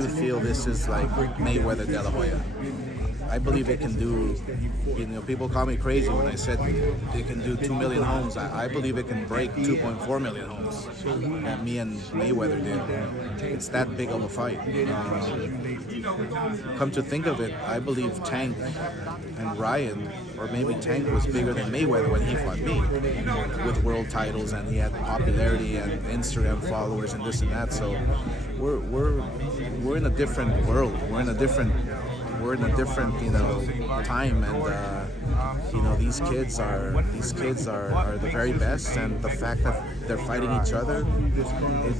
I feel this is like Mayweather De La Hoya. I believe it can do, people call me crazy when I said it can do 2 million homes. I believe it can break 2.4 million homes that me and Mayweather did. It's that big of a fight. Come to think of it, I believe Tank and Ryan, or maybe Tank was bigger than Mayweather when he fought me, with world titles, and he had popularity and Instagram followers and this and that. So we're in a different world. We're in a different time, and these kids are the very best, and the fact that they're fighting each other,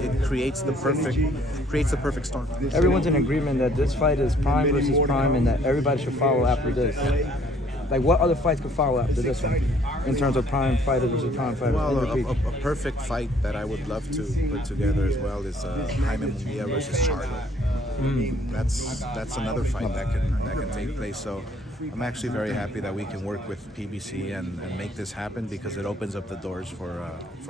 it creates the perfect storm. Everyone's in agreement that this fight is prime versus prime, and that everybody should follow after this. Like, what other fights could follow after this one, in terms of prime fighters versus prime fighters? Well, a perfect fight that I would love to put together as well is Jaime Munguia versus Charlo. That's another fight that can take place. So I'm actually very happy that we can work with PBC and make this happen, because it opens up the doors for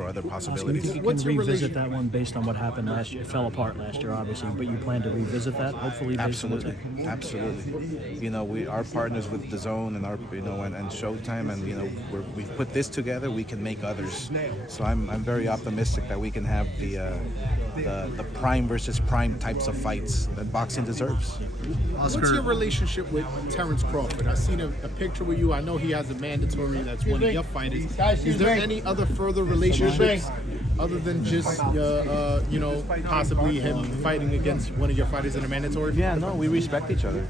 other possibilities. You can revisit that one based on what happened last year. It fell apart last year, obviously, but you plan to revisit that, hopefully. Absolutely. Our partners with DAZN and our and Showtime, and we've put this together. We can make others. So I'm very optimistic that we can have the prime versus prime types of fights that boxing deserves. Oscar, what's your relationship with Terrence Crawford? I've seen a picture with you. I know he has a mandatory that's one of your fighters. Is there any other further relationships other than just possibly him fighting against one of your fighters in a mandatory? Yeah, no, we respect each other.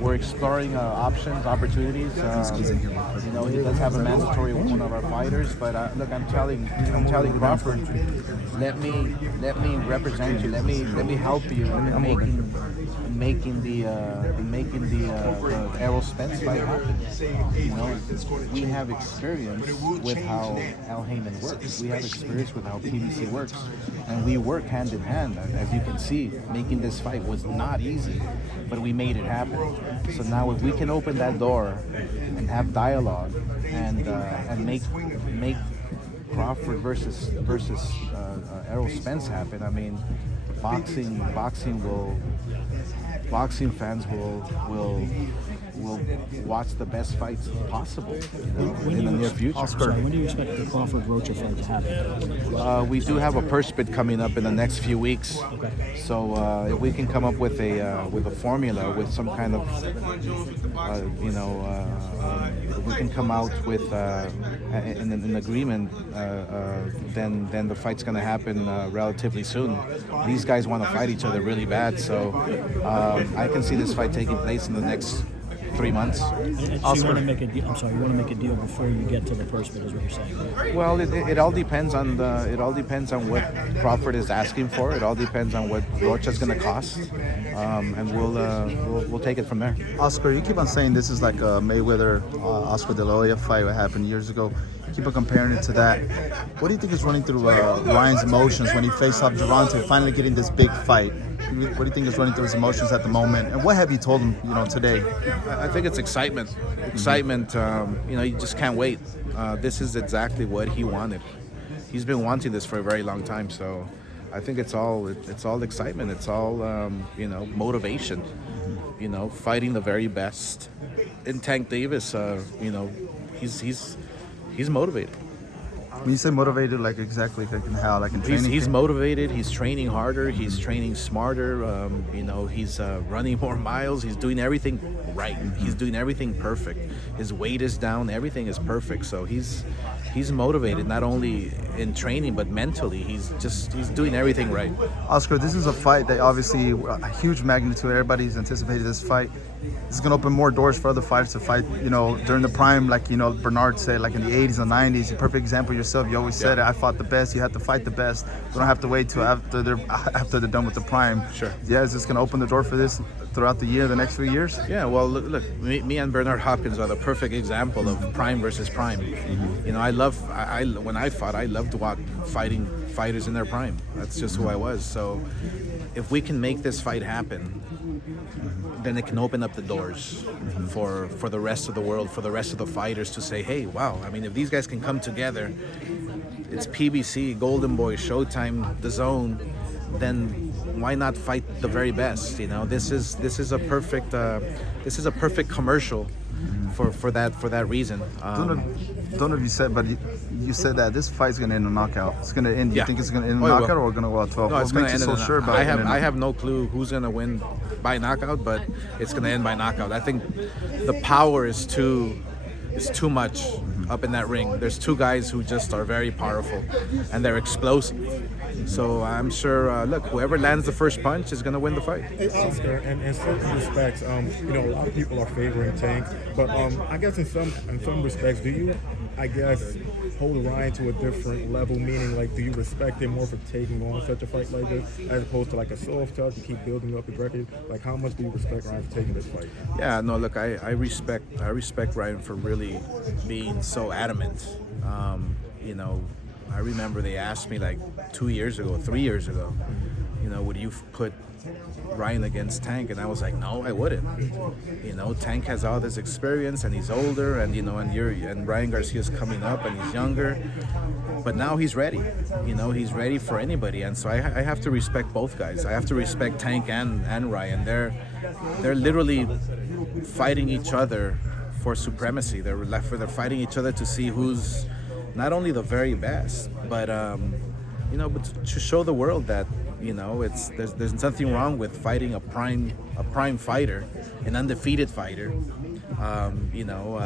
We're exploring options, opportunities. He does have a mandatory with one of our fighters, but look, I'm telling Crawford, let me represent you. Let me help you in making the Errol Spence fight happen. We have experience with how Al Heyman works. We have experience with how PBC works, and we work hand in hand. As you can see, making this fight was not easy, but we made it happen. So now, if we can open that door and have dialogue and make Crawford versus Errol Spence happen, I mean, boxing fans will watch the best fights possible in the near future. Oscar, when do you expect the Crawford-Rocha fight to happen? We do have a purse bid coming up in the next few weeks. Okay. So if we can come up with a formula, with some kind of if we can come out with an agreement, then the fight's going to happen relatively soon. These guys want to fight each other really bad, so I can see this fight taking place in the next 3 months. So you want to make a deal? I'm sorry, you want to make a deal before you get to the purse bid, is what you're saying? Right? Well, it all depends on what Crawford is asking for. It all depends on what Rocha's going to cost, and we'll take it from there. Oscar, you keep on saying this is like a Mayweather Oscar De La Hoya fight that happened years ago. You keep on comparing it to that. What do you think is running through Ryan's emotions when he faced off Gervonta, finally getting this big fight? What do you think is running through his emotions at the moment? And what have you told him, today? I think it's excitement. Excitement. You just can't wait. This is exactly what he wanted. He's been wanting this for a very long time. So I think it's all excitement. It's all motivation. Fighting the very best. And Tank Davis, he's motivated. When you say motivated, like exactly like in how, like in training? He's motivated. He's training harder. He's training smarter. He's running more miles. He's doing everything right. He's doing everything perfect. His weight is down. Everything is perfect. So he's motivated, not only in training but mentally. He's doing everything right. Oscar, this is a fight that obviously a huge magnitude. Everybody's anticipated this fight. It's going to open more doors for other fighters to fight, during the prime, like, Bernard said, like in the 80s and 90s. A perfect example yourself. You always said it. I fought the best. You have to fight the best. You don't have to wait till after they're done with the prime. Sure. Yeah, is this going to open the door for this throughout the year, the next few years? Yeah, well, look, me and Bernard Hopkins are the perfect example of prime versus prime. When I fought, I loved fighting fighters in their prime. That's just who I was. So if we can make this fight happen, then it can open up the doors for the rest of the world, for the rest of the fighters to say, hey, wow, I mean, if these guys can come together, it's PBC, Golden Boy, Showtime, DAZN, then fight the very best? You know, this is a perfect commercial for that reason. Don't know if you said, but you said that this fight's gonna end in a knockout. It's gonna end. Yeah. You think it's gonna end in Oh, a it will. knockout or gonna go out 12? No, it's What gonna makes end you in so a sure knockout. about I have no clue who's gonna win by knockout, but it's gonna end by knockout. I think the power is too much up in that ring. There's two guys who just are very powerful, and they're explosive. So I'm sure, look, whoever lands the first punch is going to win the fight. Hey, Oscar, and in certain respects, you know, a lot of people are favoring Tank, but I guess in some respects, do you, I guess, hold Ryan to a different level? Meaning, like, do you respect him more for taking on such a fight like this, as opposed to like a soft touch to keep building up his record? Like, how much do you respect Ryan for taking this fight? Yeah, no, look, I respect Ryan for really being so adamant. You know, I remember they asked me like 3 years ago, you know, would you put Ryan against Tank? And I was like, no, I wouldn't. You know, Tank has all this experience and he's older, and you know, and Ryan Garcia's coming up and he's younger, but now he's ready. You know, he's ready for anybody, and so I have to respect both guys. I have to respect Tank and Ryan. They're literally fighting each other for supremacy. They're fighting each other to see who's not only the very best, but you know, but to show the world that, you know, there's nothing wrong with fighting a prime fighter, an undefeated fighter. You know,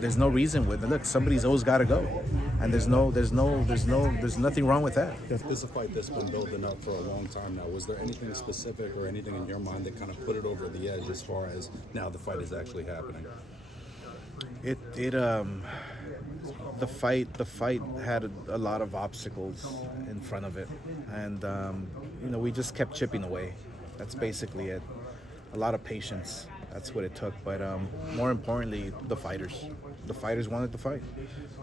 there's no reason with it. Look, somebody's always got to go, and there's nothing wrong with that. This is a fight that's been building up for a long time now. Was there anything specific or anything in your mind that kind of put it over the edge as far as now the fight is actually happening? The fight had a lot of obstacles in front of it, and you know, we just kept chipping away. That's basically it. A lot of patience. That's what it took. But more importantly, the fighters wanted to fight,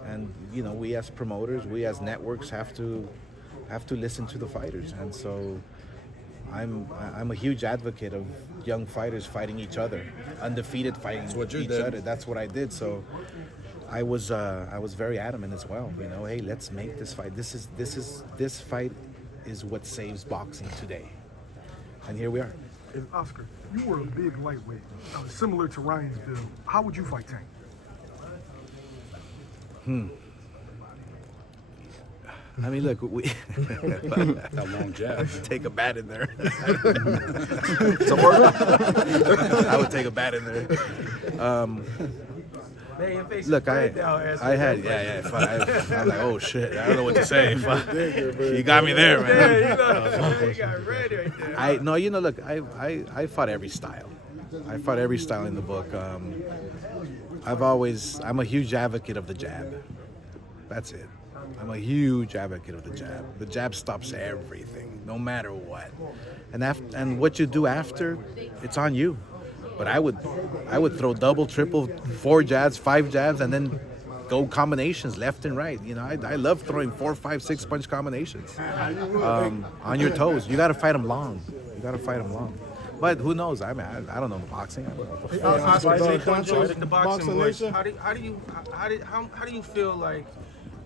and you know, we as promoters, we as networks have to listen to the fighters, and so I'm a huge advocate of young fighters fighting each other, undefeated fighting each other. That's what I did. So I was very adamant as well. You know, hey, let's make this fight. This fight is what saves boxing today, and here we are. And Oscar, you were a big lightweight, similar to Ryan's build. How would you fight Tank? I mean, look, we That long jab. take a bat in there. It's a order. I would take a bat in there. Look, I had, I'm like, oh shit, I don't know what to say. You got me there, man. Look, I fought every style. I fought every style in the book. I'm a huge advocate of the jab. That's it. I'm a huge advocate of the jab. The jab stops everything, no matter what. And what you do after, it's on you. But I would throw double, triple, 4 jabs, 5 jabs, and then go combinations left and right. You know, I love throwing 4, 5, 6 punch combinations on your toes. You got to fight them long. But who knows? I mean, I don't know the boxing. The boxing voice. How do you feel like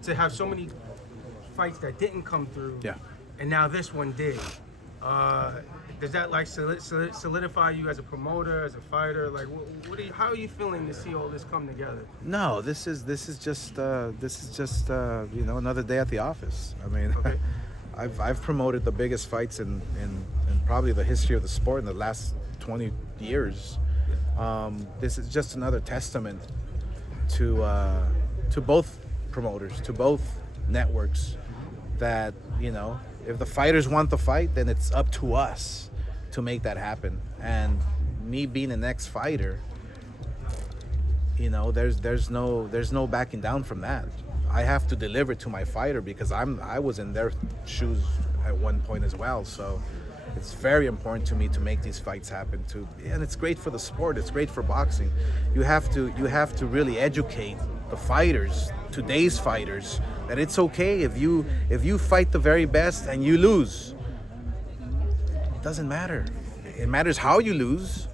to have so many fights that didn't come through? Yeah. And now this one did. Does that like solidify you as a promoter, as a fighter? Like, how are you feeling to see all this come together? No, this is just you know, another day at the office. I mean, Okay. I've promoted the biggest fights in probably the history of the sport in the last 20 years. This is just another testament to both promoters, to both networks, that, you know, if the fighters want the fight, then it's up to us to make that happen. And me being an ex-fighter, you know, there's no backing down from that. I have to deliver to my fighter because I was in their shoes at one point as well. So it's very important to me to make these fights happen too. And it's great for the sport. It's great for boxing. You have to really educate the fighters, today's fighters, that it's okay if you fight the very best and you lose. It doesn't matter. It matters how you lose,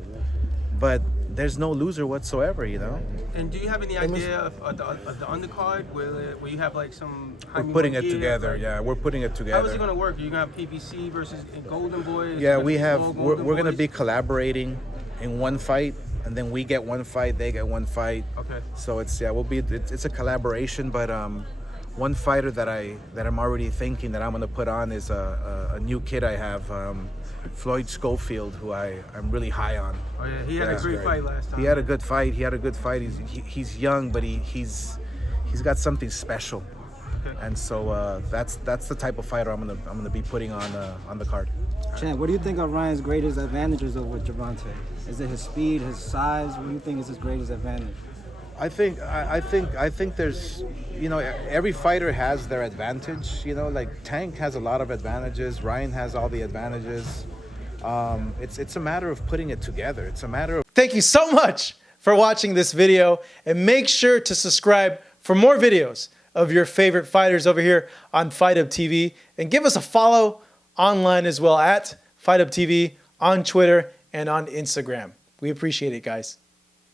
but there's no loser whatsoever, you know. And do you have any idea of the undercard? Will you have like some? We're putting it together. Yeah, we're putting it together. How is it going to work? Are you going to have PBC versus Golden Boys? Yeah, we have. We're going to be collaborating in one fight, and then we get one fight, they get one fight. Okay. So it's it's a collaboration, but one fighter that I'm already thinking that I'm going to put on is a new kid I have, Floyd Schofield, who I'm really high on. Oh yeah, he had a great fight last time. He had a good fight. He's young, but he's got something special. Okay. And so that's the type of fighter I'm gonna be putting on the card. Champ, what do you think are Ryan's greatest advantages over Gervonta? Is it his speed, his size? What do you think is his greatest advantage? I think there's, you know, every fighter has their advantage. You know, like Tank has a lot of advantages. Ryan has all the advantages. It's a matter of putting it together. It's a matter of. Thank you so much for watching this video, and make sure to subscribe for more videos of your favorite fighters over here on Fight Up TV, and give us a follow online as well at Fight Up TV on Twitter and on Instagram. We appreciate it, guys.